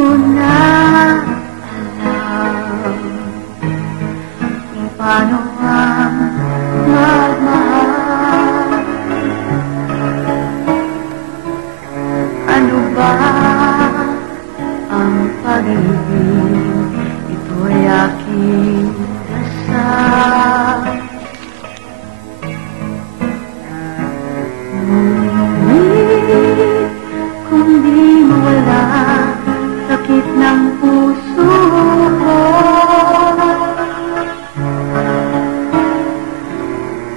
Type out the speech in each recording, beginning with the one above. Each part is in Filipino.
ko na alam kung paano ang magmahal. Ano ba ang pag-ibig? Ito'y aking dasal. Ngunit kung di mawala sakit ng puso ko,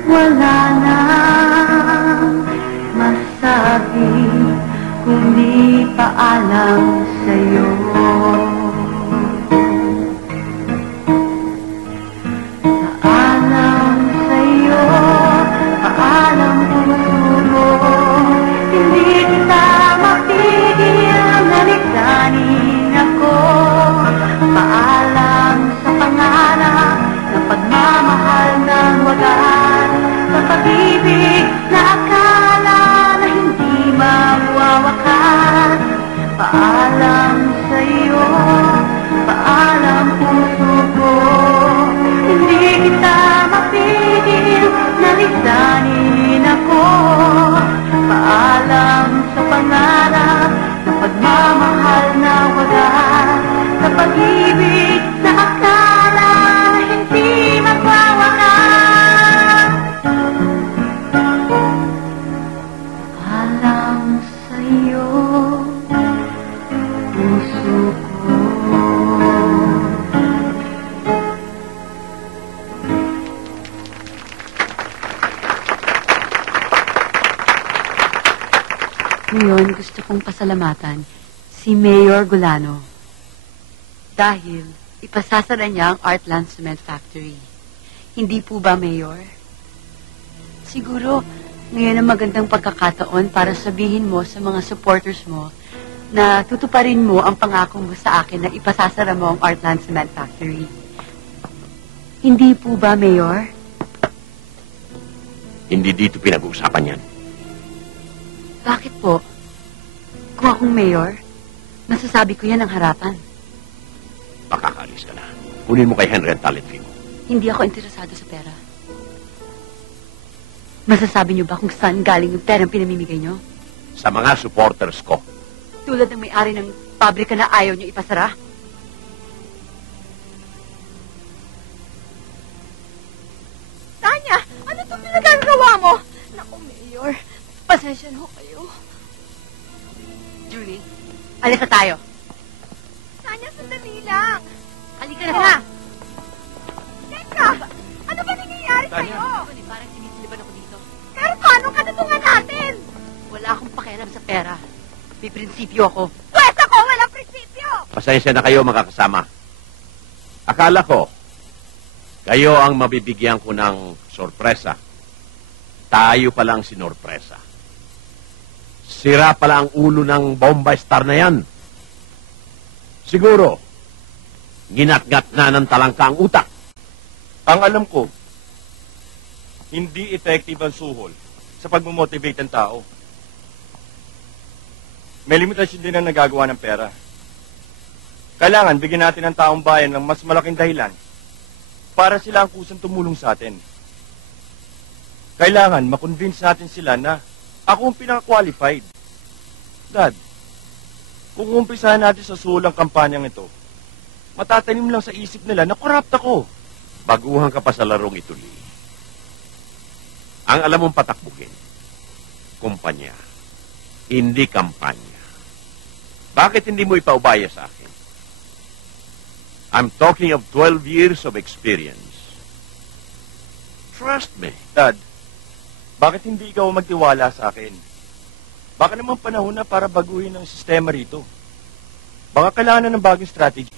wala nang masabi kundi paalam sa'yo. Paalam sa'yo, paalam puso mo, hindi kita mapigil na lisanin ako. Paalam sa pangarap na pagmamahal ng wagas, sa pag-ibig na akala na hindi mawawakas. Paalam sa'yo, paalam puso ko, hindi kita mapigil na lisanin ako. Paalam sa pangarap na pagmamahal na wagas, sa pag-ibig na akala na hindi magwawakas. Paalam sa'yo, puso ko. Ngayon, gusto kong pasalamatan si Mayor Gulano dahil ipasasara niya ang Artland Cement Factory. Hindi po ba, Mayor? Siguro, ngayon ang magandang pagkakataon para sabihin mo sa mga supporters mo na tutuparin mo ang pangako mo sa akin na ipasasara mo ang Artland Cement Factory. Hindi po ba, Mayor? Hindi dito pinag-uusapan yan. Bakit po? Kung akong mayor, masasabi ko yan ang harapan. Makakaalis ka na. Kunin mo kay Henry ang talent fee mo. Hindi ako interesado sa pera. Masasabi niyo ba kung saan galing yung perang pinamimigay niyo? Sa mga supporters ko. Tulad ng may-ari ng pabrika na ayaw niyo ipasara? Tanya, ano itong pinagagawa mo? Naku, Mayor, pasensya na kayo. Julie, alis na tayo. Tanya, sandali lang. Halika na sa! Teka, ano ba nangyayari Tanya. sa'yo? Parang sinisiliban ako dito. Pero paano ka natungan natin? Wala akong pakialam sa pera. May prinsipyo ako. Pwes ako, walang prinsipyo! Pasensya na kayo mga kasama. Akala ko, kayo ang mabibigyan ko ng sorpresa. Tayo palang sinorpresa. Sira pala ang ulo ng Bombay Star na yan. Siguro, ginat-gat na ng talangka ang utak. Ang alam ko, hindi effective ang suhol sa pagmumotivate ng tao. May limitasyon din ang nagagawa ng pera. Kailangan bigyan natin ang taong bayan ng mas malaking dahilan para sila ang kusang tumulong sa atin. Kailangan makonvince natin sila na ako ang pinaka-qualified. Dad, kung umpisahan natin sa sulang kampanyang ito, matatanim lang sa isip nila na corrupt ako. Baguhan ka pa sa larong ito, Lee. Ang alam mong patakbuhin, kumpanya, hindi kampanya. Bakit hindi mo ipaubaya sa akin? I'm talking of 12 years of experience. Trust me. Dad, bakit hindi ikaw magtiwala sa akin? Baka naman panahon na para baguhin ang sistema rito. Baka kailangan na ng bagong strategy.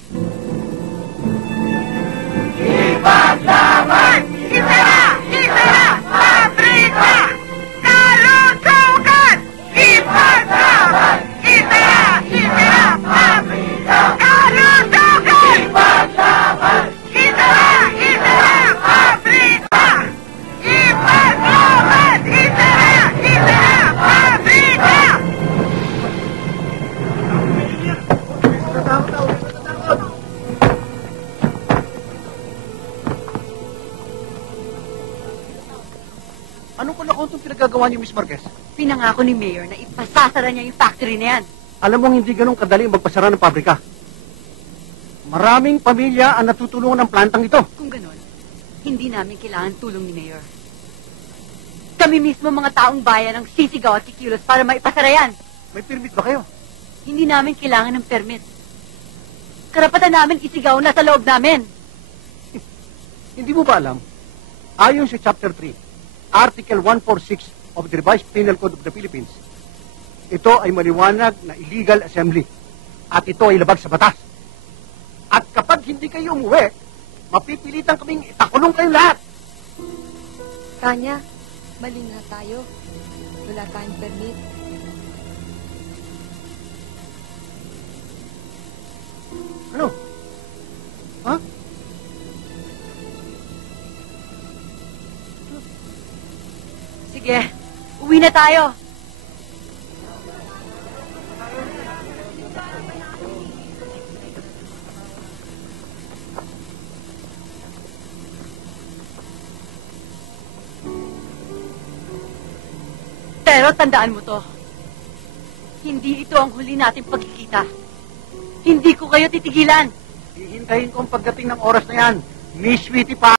Ipaglaban! Isara! Isara! Pabrika! Kalusugan! Ipaglaban! Isara! Isara! Pabrika! Kalusugan! Ipaglaban! Isara! Isara! Pabrika! Ipaglaban! Isara! Isara! Pabrika! pinagagawa niyo, Miss Marquez? Pinangako ni Mayor na ipasasara niya yung factory na yan. Alam mong hindi ganun kadali magpasara ng pabrika. Maraming pamilya ang natutulungan ng plantang ito. Kung ganun, hindi namin kailangan tulong ni Mayor. Kami mismo mga taong bayan ang sisigaw at kikilos para maipasara yan. May permit ba kayo? Hindi namin kailangan ng permit. Karapatan namin isigaw na sa loob namin. Hindi mo ba alam? Ayon sa Chapter 3, Article 146 of the Revised Penal Code of the Philippines, ito ay maliwanag na illegal assembly at ito ay labag sa batas. At kapag hindi kayo umuwi, mapipilitan kaming itakulong kayong lahat. Tanya, mali nga tayo. Wala tayong permit. Ano? Ha? Sige, uwi na tayo. Pero tandaan mo to. Hindi ito ang huli nating pagkikita. Hindi ko kayo titigilan. Hihintayin ko ang pagdating ng oras na yan. Miss Sweetie pa.